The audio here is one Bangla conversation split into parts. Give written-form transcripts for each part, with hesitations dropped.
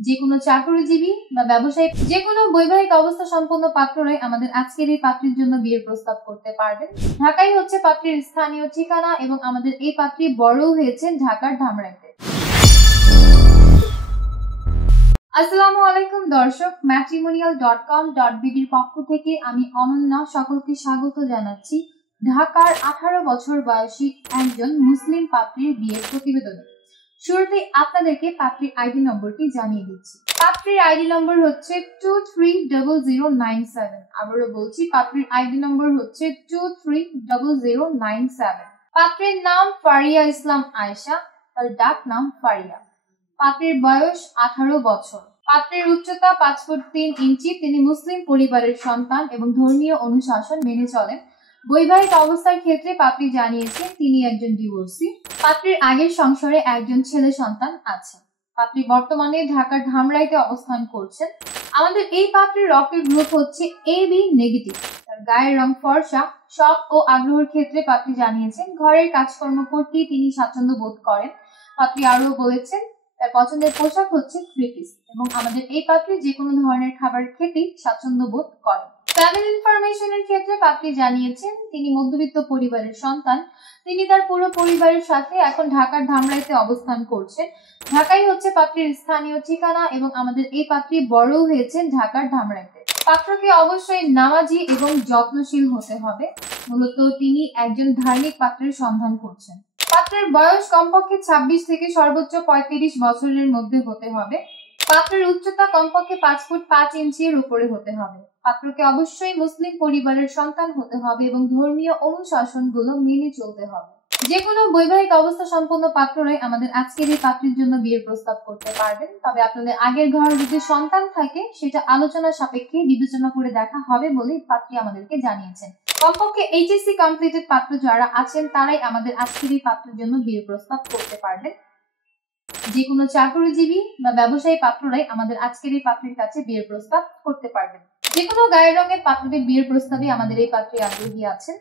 যে কোনো চাকরিজীবী বা ব্যবসায়ী যে কোনো বৈবাহিক অবস্থা সম্পন্ন পাত্ররাই আমাদের আজকের এই পাত্রীর জন্য বিয়ের প্রস্তাব করতে পারবেন। ঢাকাই হচ্ছে পাত্রীর স্থানীয় ঠিকানা এবং আমাদের এই পাত্রী বড় হয়েছেন ঢাকার ধামরাইতে। আসসালামু আলাইকুম দর্শক, matrimonial.com.bd এর পক্ষ থেকে আমি অনন্যা সকলকে স্বাগত জানাচ্ছি ঢাকার 18 বছর বয়সী একজন মুসলিম পাত্রীর বিয়ের প্রতিবেদনে। শুরুতে আপনাদেরকে পাত্রীর আইডি নম্বরটি জানিয়ে দিচ্ছি। পাত্রীর আইডি নম্বর হচ্ছে 230097। আবারও বলছি, পাত্রীর আইডি নম্বর হচ্ছে 230097। পাত্রীর নাম ফারিয়া ইসলাম আয়েশা, তার ডাক নাম ফারিয়া। পাত্রীর বয়স 18 বছর। পাত্রীর উচ্চতা 5 ফুট 3 ইঞ্চি। তিনি মুসলিম পরিবারের সন্তান এবং ধর্মীয় অনুশাসন মেনে চলেন। বৈবাহিক অবস্থার ক্ষেত্রে পাত্রী জানিয়েছেন তিনি একজন ডিভোর্সি। পাত্রীর আগের সংসারে একজন ছেলে সন্তান আছে। পাত্রী বর্তমানে ঢাকার ধামরাইতে অবস্থান করছেন। আমাদের এই পাত্রীর রক্তের গ্রুপ হচ্ছে AB নেগেটিভ। তার গায়ের রং ফর্সা। শখ ও আগ্রহের ক্ষেত্রে পাত্রী জানিয়েছেন ঘরের কাজকর্ম করতেই তিনি স্বাচ্ছন্দ্য বোধ করেন। পাত্রী আরও বলেছেন তার পছন্দের পোশাক হচ্ছে থ্রি পিস এবং আমাদের এই পাত্রী যে কোনো ধরনের খাবার খেতেই স্বাচ্ছন্দ্য বোধ করেন। ফ্যামিলি ইনফরমেশনের ক্ষেত্রে পাত্রী জানিয়েছেন তিনি মধ্যবিত্ত পরিবারের সন্তান। তিনি তার পুরো পরিবারের সাথে এখন ঢাকার ধামরাইতে অবস্থান করছেন। ঢাকাই হচ্ছে পাত্রীর স্থানীয় ঠিকানা এবং আমাদের এই পাত্রী বড় হয়েছেন ঢাকার ধামরাইতে। পাত্রকে অবশ্যই নামাজি এবং যত্নশীল হতে হবে। মূলত তিনি একজন ধার্মিক পাত্রের সন্ধান করছেন। পাত্রের বয়স কমপক্ষে 26 থেকে সর্বোচ্চ 35 বছরের মধ্যে হতে হবে। পাত্রের উচ্চতা কমপক্ষে 5 ফুট 5 ইঞ্চির উপরে হতে হবে। পাত্রকে অবশ্যই মুসলিম পরিবারের সন্তান হতে হবে এবং ধর্মীয় অনুশাসনগুলো মেনে চলতে হবে। যে কোনো বৈবাহিক অবস্থা সম্পন্ন পাত্ররাই আমাদের আজকের এই পাত্রীর জন্য বিয়ের প্রস্তাব করতে পারবেন। তবে আপনাদের আগের ঘরে যদি সন্তান থাকে সেটা আলোচনা সাপেক্ষে বিবেচনা করে দেখা হবে বলে পাত্রী আমাদেরকে জানিয়েছেন। কমপক্ষে HSC কমপ্লিটেড পাত্র যারা আছেন তারাই আমাদের আজকের এই পাত্রের জন্য বিয়ের প্রস্তাব করতে পারবেন। যে কোনো চাকরিজীবী বা ব্যবসায়ী পাত্ররাই আমাদের আজকের এই পাত্রীর কাছে বিয়ের প্রস্তাব করতে পারবেন। যে কোনো গায়ের রঙের পাত্রদের বিয়ের প্রস্তাবে আমাদের এই পাত্রী আগ্রহী আছেন।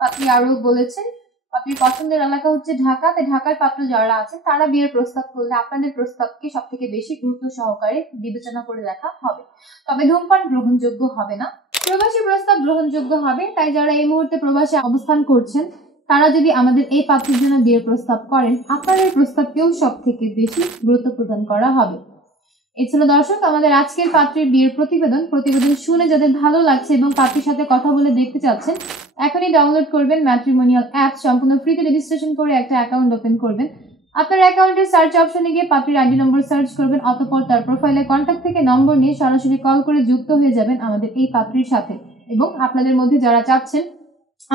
পাত্রী আরও বলেছেন পাত্রীর পছন্দের এলাকা হচ্ছে ঢাকা। তাই ঢাকার পাত্র যারা আছেন তারা বিয়ের প্রস্তাব করলে আপনাদের প্রস্তাবকে সব থেকে বেশি গুরুত্ব সহকারে বিবেচনা করে দেখা হবে। তবে ধূমপান গ্রহণযোগ্য হবে না। প্রবাসী প্রস্তাব গ্রহণযোগ্য হবে। তাই যারা এই মুহূর্তে প্রবাসে অবস্থান করছেন তারা যদি আমাদের এই পাত্রীর জন্য বিয়ের প্রস্তাব করেন আপনাদের প্রস্তাবকেও সব থেকে বেশি গুরুত্ব প্রদান করা হবে। এছাড়া দর্শক, আমাদের আজকের পাত্রীর বিয়ের প্রতিবেদন শুনে যাদের ভালো লাগছে এবং পাত্রীর সাথে কথা বলে দেখতে চাচ্ছেন এখনই ডাউনলোড করবেন ম্যাট্রিমোনিয়াল অ্যাপ। সম্পূর্ণ ফ্রিতে রেজিস্ট্রেশন করে একটা অ্যাকাউন্ট ওপেন করবেন। আপনার অ্যাকাউন্টের সার্চ অপশনে গিয়ে পাত্রীর আইডি নম্বর সার্চ করবেন। অতঃপর তার প্রোফাইলে কন্ট্যাক্ট থেকে নম্বর নিয়ে সরাসরি কল করে যুক্ত হয়ে যাবেন আমাদের এই পাত্রীর সাথে। এবং আপনাদের মধ্যে যারা চাচ্ছেন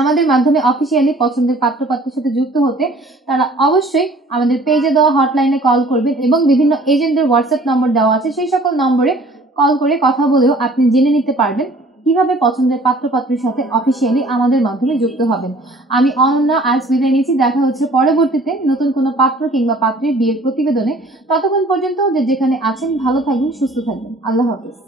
আমাদের মাধ্যমে অফিসিয়ালি পছন্দের পাত্রপাত্রের সাথে যুক্ত হতে তারা অবশ্যই আমাদের পেজে দেওয়া হটলাইনে কল করবেন এবং বিভিন্ন এজেন্টদের হোয়াটসঅ্যাপ নম্বর দেওয়া আছে সেই সকল নম্বরে কল করে কথা বলেও আপনি জেনে নিতে পারবেন কিভাবে পছন্দের পাত্রপাত্রের সাথে অফিসিয়ালি আমাদের মাধ্যমে যুক্ত হবেন। আমি অনন্যা আজ বিদায় নিচ্ছি। দেখা হচ্ছে পরবর্তীতে নতুন কোনো পাত্র কিংবা পাত্রীর বিয়ের প্রতিবেদনে। ততক্ষণ পর্যন্ত যে যেখানে আছেন ভালো থাকবেন, সুস্থ থাকবেন। আল্লাহ হাফেজ।